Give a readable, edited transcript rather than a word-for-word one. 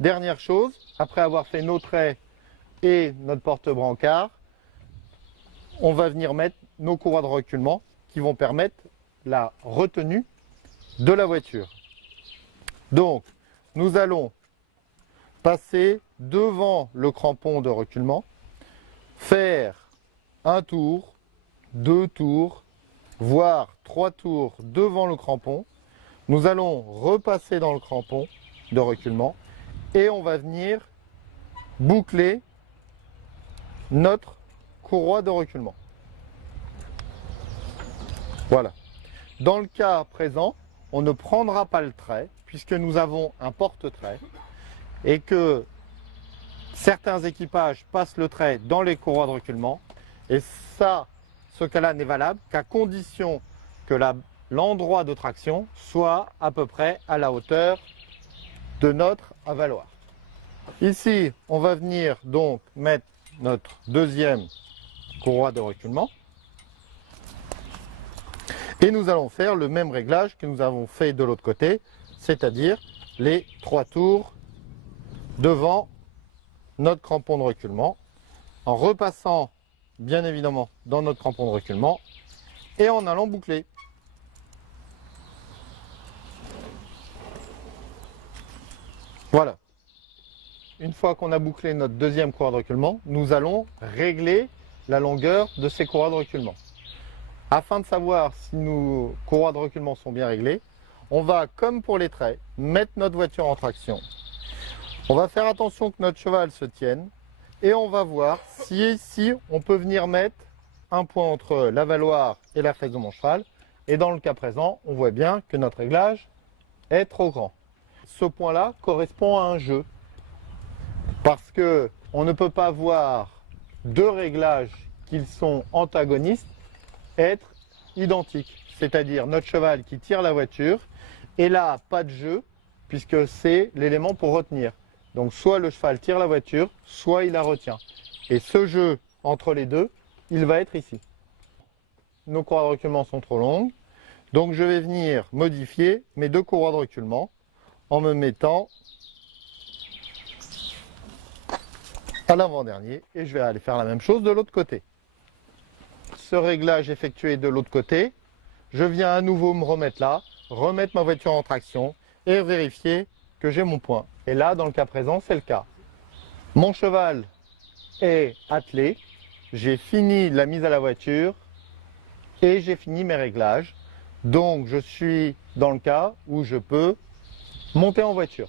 Dernière chose, après avoir fait nos traits et notre porte-brancard, on va venir mettre nos courroies de reculement qui vont permettre la retenue de la voiture. Donc, nous allons passer devant le crampon de reculement, faire un tour, 2 tours, voire 3 tours devant le crampon. Nous allons repasser dans le crampon de reculement et on va venir boucler notre courroie de reculement. Voilà. Dans le cas présent, on ne prendra pas le trait puisque nous avons un porte-trait et que certains équipages passent le trait dans les courroies de reculement. Et ça, ce cas-là n'est valable qu'à condition que l'endroit de traction soit à peu près à la hauteur de notre avaloir. Ici, on va venir donc mettre notre deuxième courroie de reculement. Et nous allons faire le même réglage que nous avons fait de l'autre côté, c'est-à-dire les 3 tours devant notre crampon de reculement, en repassant bien évidemment dans notre crampon de reculement et en allant boucler. Voilà. Une fois qu'on a bouclé notre deuxième courroie de reculement, nous allons régler la longueur de ces courroies de reculement. Afin de savoir si nos courroies de reculement sont bien réglées, on va, comme pour les traits, mettre notre voiture en traction. On va faire attention que notre cheval se tienne et on va voir si ici on peut venir mettre un point entre l'avaloir et la fesse de mon cheval. Et dans le cas présent, on voit bien que notre réglage est trop grand. Ce point-là correspond à un jeu parce qu'on ne peut pas voir deux réglages qui sont antagonistes être identiques. C'est-à-dire notre cheval qui tire la voiture et là, pas de jeu puisque c'est l'élément pour retenir. Donc soit le cheval tire la voiture, soit il la retient. Et ce jeu entre les deux, il va être ici. Nos courroies de reculement sont trop longues, donc je vais venir modifier mes deux courroies de reculement en me mettant à l'avant-dernier et je vais aller faire la même chose de l'autre côté. Ce réglage effectué de l'autre côté, je viens à nouveau me remettre là, remettre ma voiture en traction et vérifier que j'ai mon point. Et là, dans le cas présent, c'est le cas. Mon cheval est attelé, j'ai fini la mise à la voiture et j'ai fini mes réglages. Donc, je suis dans le cas où je peux monter en voiture.